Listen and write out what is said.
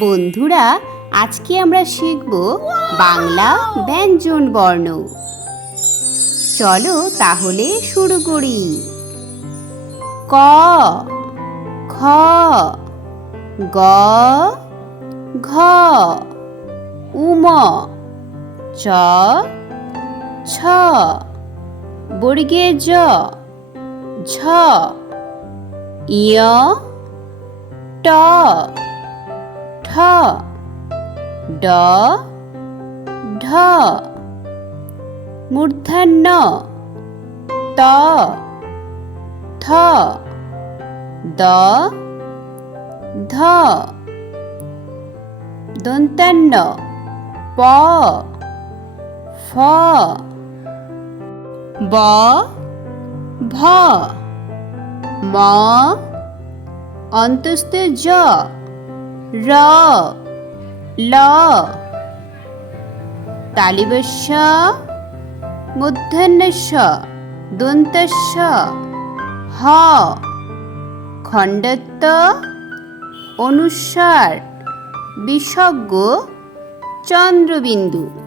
বন্ধুরা, আজকে আমরা শিখব বাংলা ব্যঞ্জন বর্ণ। চলো তাহলে শুরু করি। ক, খ, গ, ঘ, উম, চ, ছ বর্গে জ, ঝ ইয় ট। ঠ ড। ঢ। মূর্ধন্য। ত। থ। দ। ধ। দন্তান্ন প। ফ। ব। ভ। ম। অন্তস্থ জ র ল। তালিবস্য মূর্ধন্যস্য দন্তস্য হ। খণ্ডত্ব অনুসার বিসজ্ঞ চন্দ্রবিন্দু।